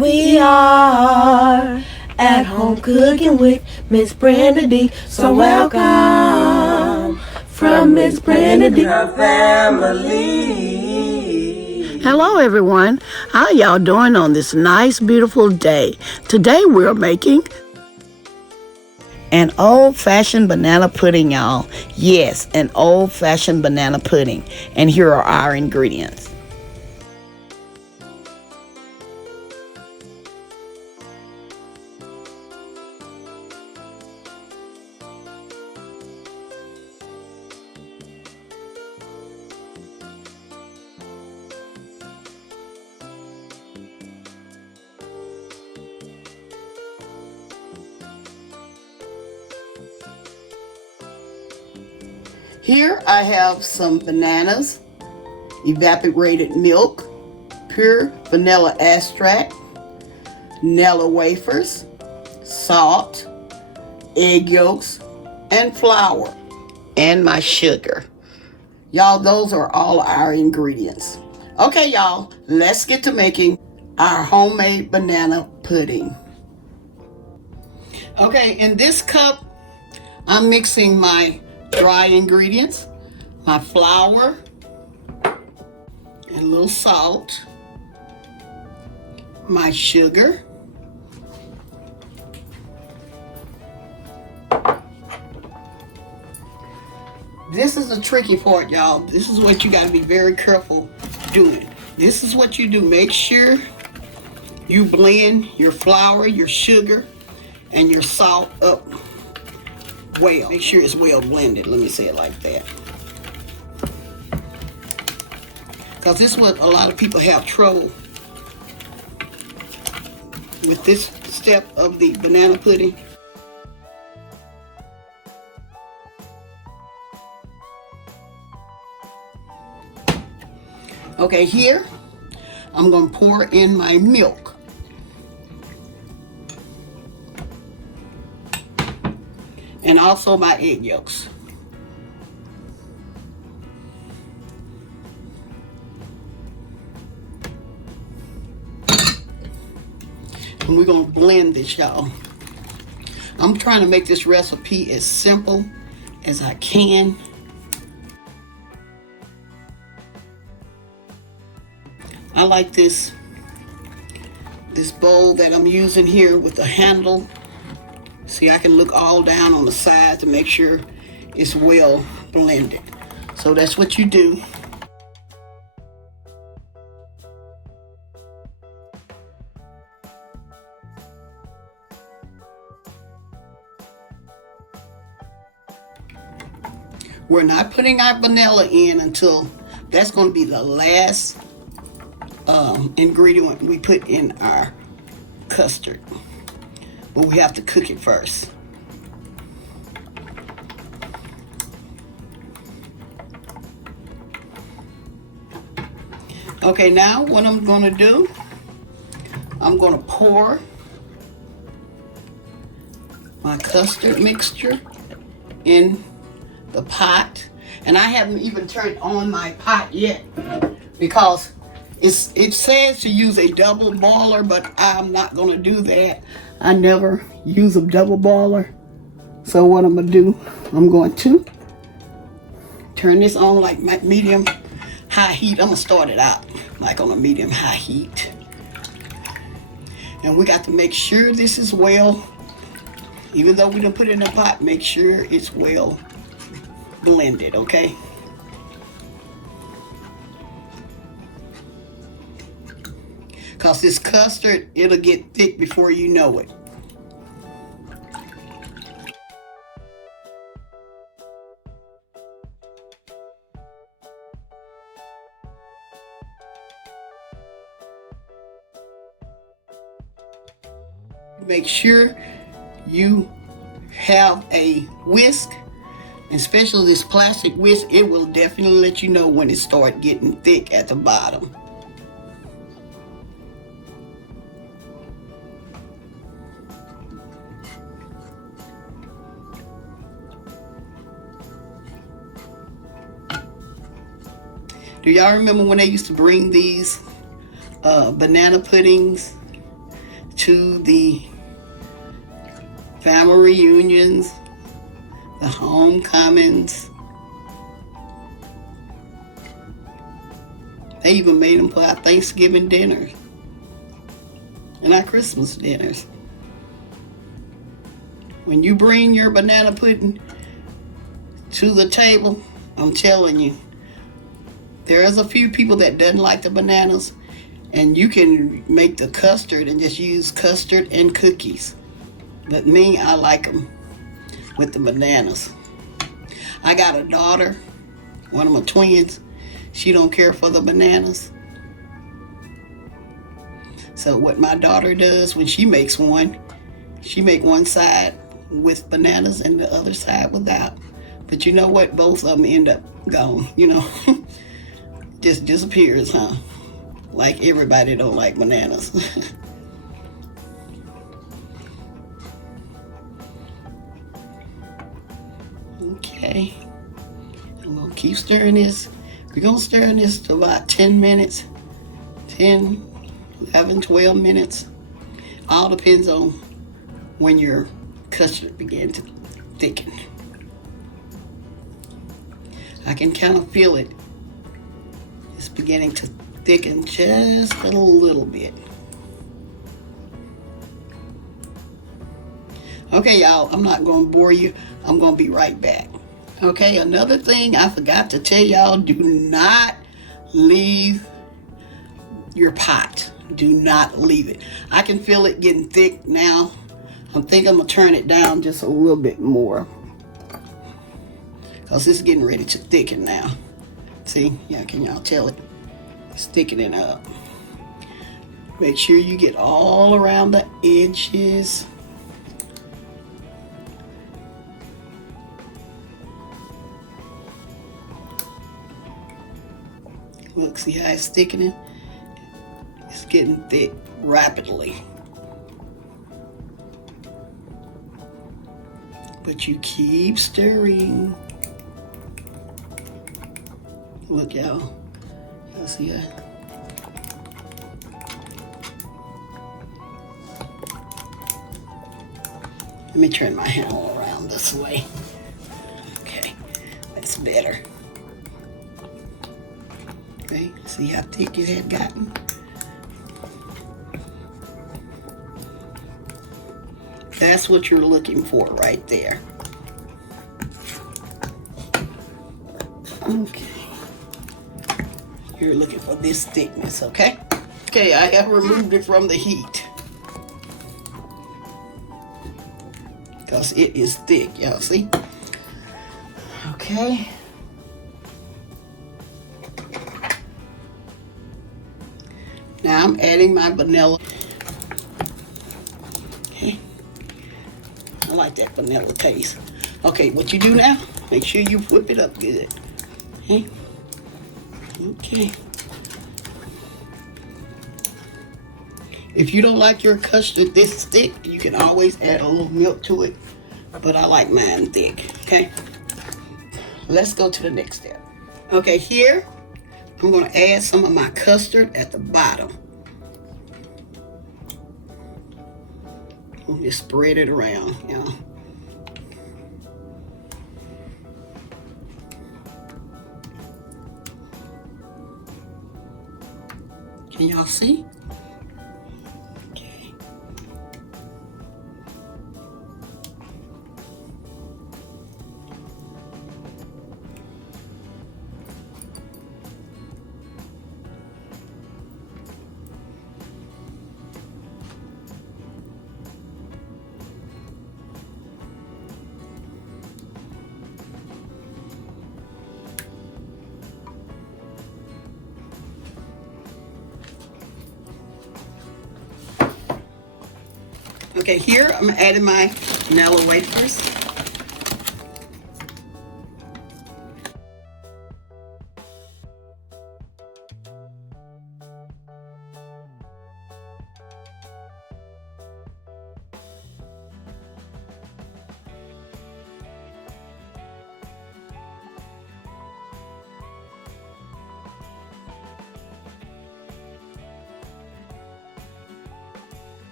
We are at home cooking with Miss Brenda D. So welcome from Miss Brenda D. Family. Hello everyone. How y'all doing on this nice beautiful day? Today we're making an old-fashioned banana pudding, y'all. Yes, an old-fashioned banana pudding. And here are our ingredients. Here I have some bananas, evaporated milk, pure vanilla extract, Nilla wafers, salt, egg yolks, and flour, and my sugar. Y'all, those are all our ingredients. Okay, y'all, let's get to making our homemade banana pudding. Okay, in this cup, I'm mixing my dry ingredients, my flour, and a little salt, my sugar, this is the tricky part, y'all. This is what you got to be very careful doing. This is what you do. Make sure you blend your flour, your sugar, and your salt up well. Make sure it's well blended. Let me say it like that. Because this is what a lot of people have trouble with this step of the banana pudding. Okay, here I'm going to pour in my milk. And also my egg yolks. And we're going to blend this, y'all. I'm trying to make this recipe as simple as I can. I like this bowl that I'm using here with the handle. See, I can look all down on the side to make sure it's well blended. So that's what you do. We're not putting our vanilla in until that's going to be the last ingredient we put in our custard. But we have to cook it first. Okay, now what I'm going to do, I'm going to pour my custard mixture in the pot. And I haven't even turned on my pot yet because it says to use a double boiler, but I'm not going to do that. I never use a double boiler. So what I'm going to do, I'm going to turn this on like medium high heat. I'm going to start it out like on a medium high heat. And we got to make sure this is well, even though we didn't put it in the pot, make sure it's well blended, okay? Because this custard, it'll get thick before you know it. Make sure you have a whisk, especially this plastic whisk. It will definitely let you know when it starts getting thick at the bottom. Do y'all remember when they used to bring these banana puddings to the family reunions, the homecomings. They even made them put out Thanksgiving dinners and our Christmas dinners. When you bring your banana pudding to the table, I'm telling you, there's a few people that doesn't like the bananas, and you can make the custard and just use custard and cookies. But me, I like them with the bananas. I got a daughter, one of my twins. She don't care for the bananas. So what my daughter does when she makes one, she make one side with bananas and the other side without. But you know what? Both of them end up gone, you know. Just disappears, huh? Like everybody don't like bananas. Okay. I'm gonna keep stirring this. We're gonna stir this to about 10 minutes. 10, 11, 12 minutes. All depends on when your custard begins to thicken. I can kind of feel it. It's beginning to thicken just a little bit. Okay, y'all, I'm not going to bore you. I'm going to be right back. Okay, another thing I forgot to tell y'all, do not leave your pot. Do not leave it. I can feel it getting thick now. I think I'm going to turn it down just a little bit more, because it's getting ready to thicken now. See? Yeah, can y'all tell it? It's thickening up. Make sure you get all around the edges. Look, see how it's thickening? It's getting thick rapidly. But you keep stirring. Look, y'all. Y'all see that? Let me turn my handle around this way. Okay, that's better. Okay, see how thick it had gotten? That's what you're looking for right there. Okay. You're looking for this thickness, okay? Okay, I have removed it from the heat, because it is thick, y'all see? Okay. Now I'm adding my vanilla. Okay. I like that vanilla taste. Okay, what you do now, make sure you whip it up good. Okay. Okay. If you don't like your custard this thick, you can always add a little milk to it, but I like mine thick, okay? Let's go to the next step. Okay, here, I'm gonna add some of my custard at the bottom. Just spread it around, you know. Can y'all see? Okay. Okay, here I'm adding my vanilla wafers.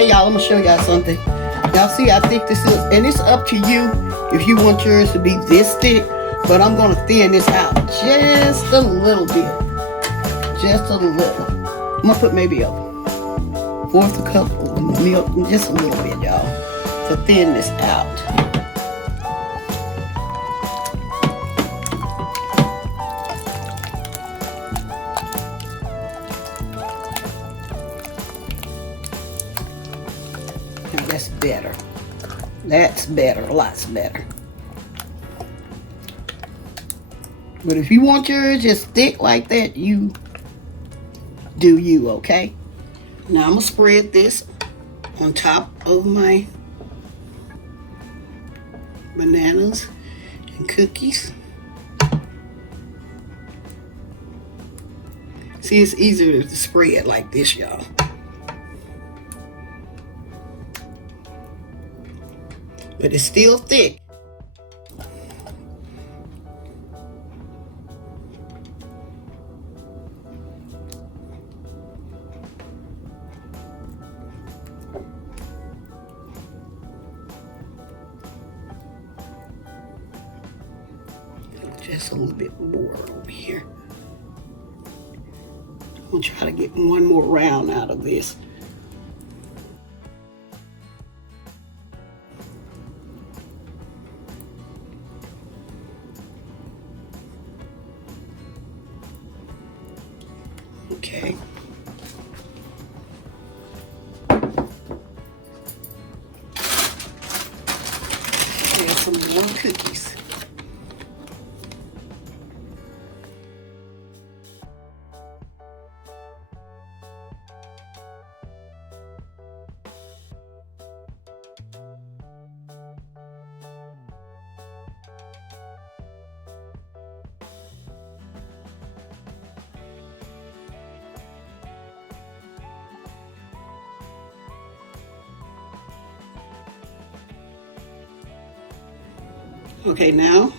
Okay, y'all, I'm gonna show y'all something. Y'all see how thick this is? And it's up to you if you want yours to be this thick, but I'm gonna thin this out just a little bit. Just a little. I'm gonna put maybe a fourth a cup of milk, just a little bit, y'all, to thin this out. Now that's better. That's better, lots better. But if you want yours just thick like that, you do you, okay? Now I'm gonna spread this on top of my bananas and cookies. See, it's easier to spread like this, y'all. But it's still thick. Just a little bit more over here. I'm gonna try to get one more round out of this. Okay. Add some more cookies. Okay, now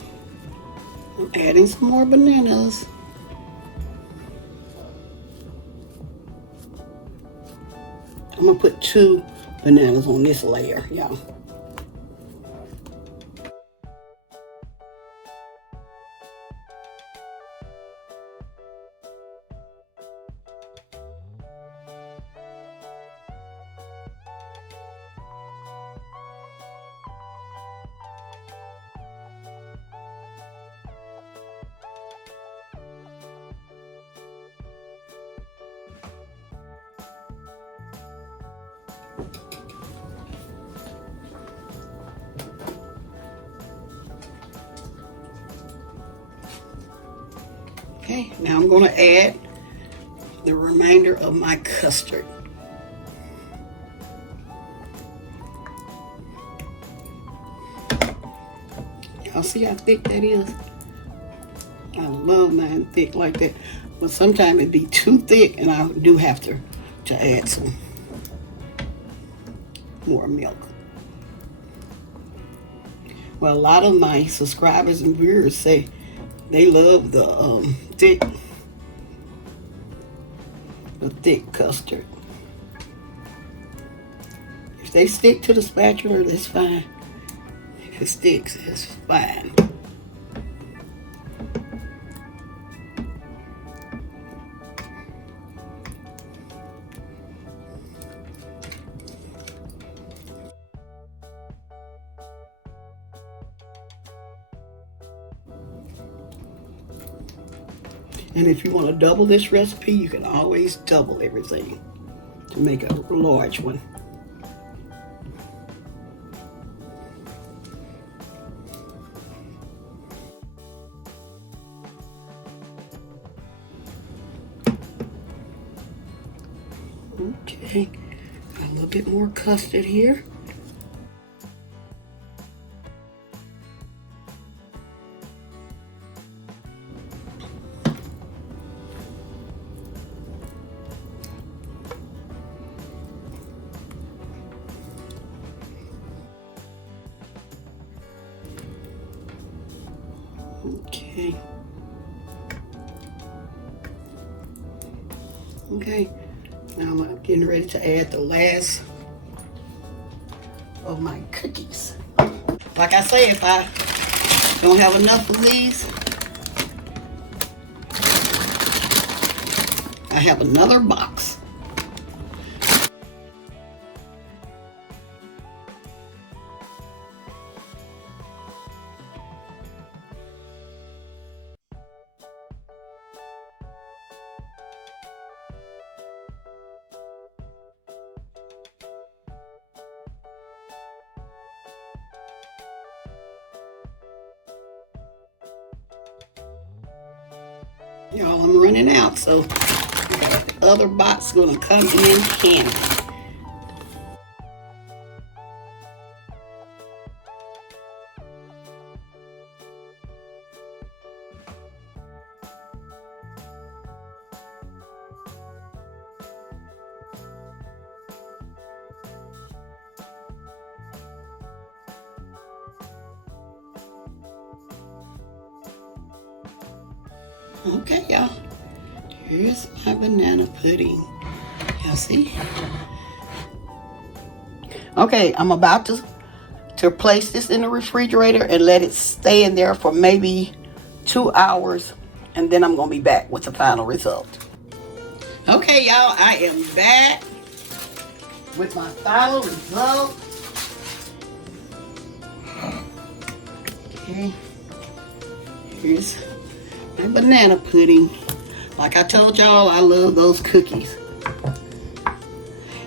I'm adding some more bananas. I'm gonna put 2 bananas on this layer, y'all. Okay, now I'm going to add the remainder of my custard. Y'all see how thick that is? I love mine thick like that, but sometimes it'd be too thick and I do have to add some more milk. Well, a lot of my subscribers and viewers say they love the thick custard. If they stick to the spatula, that's fine. If it sticks, it's fine. And if you want to double this recipe, you can always double everything to make a large one. Okay, got a little bit more custard here. Okay. Okay. Now I'm getting ready to add the last of my cookies. Like I say, if I don't have enough of these, I have another box. Y'all, I'm running out, so the other box gonna come in handy. Okay, y'all. Here's my banana pudding. Y'all see? Okay, I'm about to place this in the refrigerator and let it stay in there for maybe 2 hours, and then I'm gonna be back with the final result. Okay, y'all, I am back with my final result. Okay, here's my banana pudding. Like I told y'all, I love those cookies.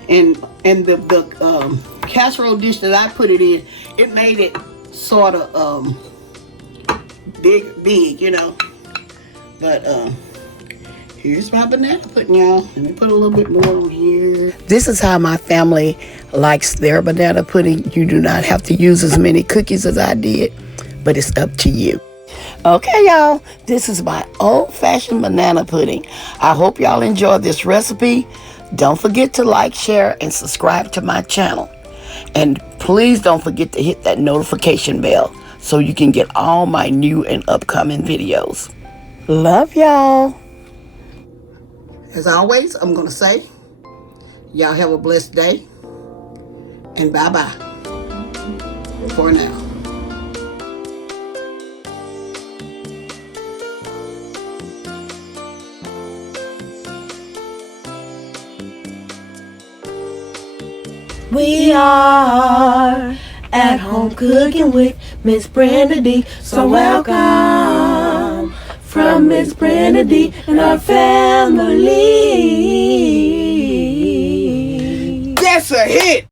And the casserole dish that I put it in, it made it sort of big, you know. But here's my banana pudding, y'all. Let me put a little bit more on here. This is how my family likes their banana pudding. You do not have to use as many cookies as I did, but it's up to you. Okay, y'all, this is my old-fashioned banana pudding. I hope y'all enjoyed this recipe. Don't forget to like, share, and subscribe to my channel. And please don't forget to hit that notification bell so you can get all my new and upcoming videos. Love y'all. As always, I'm going to say, y'all have a blessed day. And bye-bye for now. We are at home cooking with Miss Brenda D. So welcome from Miss Brenda D and our family. That's a hit!